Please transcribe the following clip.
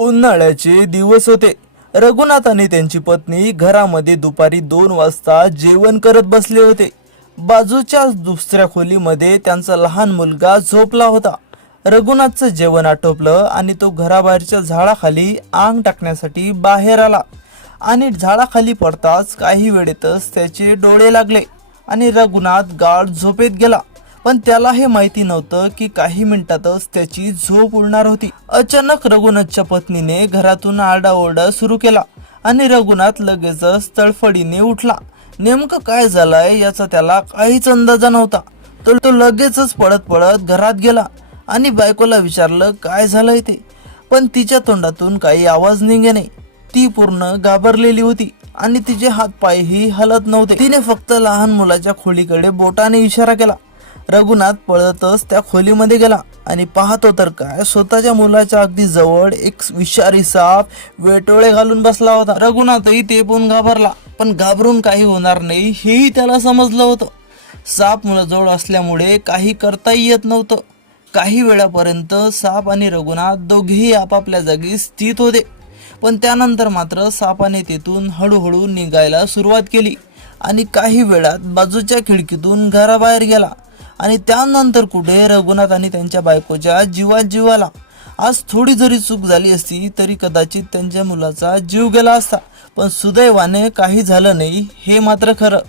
उन्हाळ्याचे दिवस होते। रघुनाथ आणि त्यांची पत्नी घरामध्ये दुपारी 2 वाजता जेवण करत बसले होते। बाजूच्या दुसऱ्या खोलीमध्ये त्यांचा लहान मुलगा झोपला होता। रघुनाथचं जेवण आटोपलं आणि तो घराबाहेरच्या झाडाखाली आंग टाकण्यासाठी बाहेर आला आणि झाडाखाली पडताच काही वेळेतच त्याचे डोळे लागले आणि रघुनाथ गाढ झोपेत गेला। पण त्याला हे माहिती नव्हतं की काही मिनिटातच त्याची झोप उडणार होती। अचानक रघुनाथच्या पत्नीने घरातून आरडाओरडा सुरू केला आणि रघुनाथ लगेचच तडफडीने उठला। नेमकं काय झालंय याचा त्याला काहीच अंदाजा नव्हता। तो लगेचच पळत पळत घरात गेला आणि बायकोला विचारलं काय झालंय ते, पण तिच्या तोंडातून काही आवाज निघेना। ती पूर्ण घाबरलेली होती आणि तिचे हात पायही हलत नव्हते। तिने फक्त लहान मुलाच्या खोलीकडे बोटाने इशारा केला। रघुनाथ पळतच त्या खोलीमध्ये गेला आणि पाहतो तर काय, स्वतःच्या मुलाच्या अगदी जवळ एक विषारी साप वेटोळे घालून बसला होता। रघुनाथही ते पण घाबरला, पण घाबरून काही होणार नाही हेही त्याला समजलं होतं। साप मुलाजवळ असल्यामुळे काही करताही येत नव्हतं। काही वेळापर्यंत साप आणि रघुनाथ दोघेही आपापल्या जागी स्थित होते, पण त्यानंतर मात्र सापाने तेथून हळूहळू निघायला सुरुवात केली आणि काही वेळात बाजूच्या खिडकीतून घराबाहेर गेला आणि त्यानंतर कुठे रघुनाथ आणि त्यांच्या बायकोच्या जीवात जीव आला। आज थोडी जरी चूक झाली असती तरी कदाचित त्यांच्या मुलाचा जीव गेला असता, पण सुदैवाने काही झालं नाही हे मात्र खरं।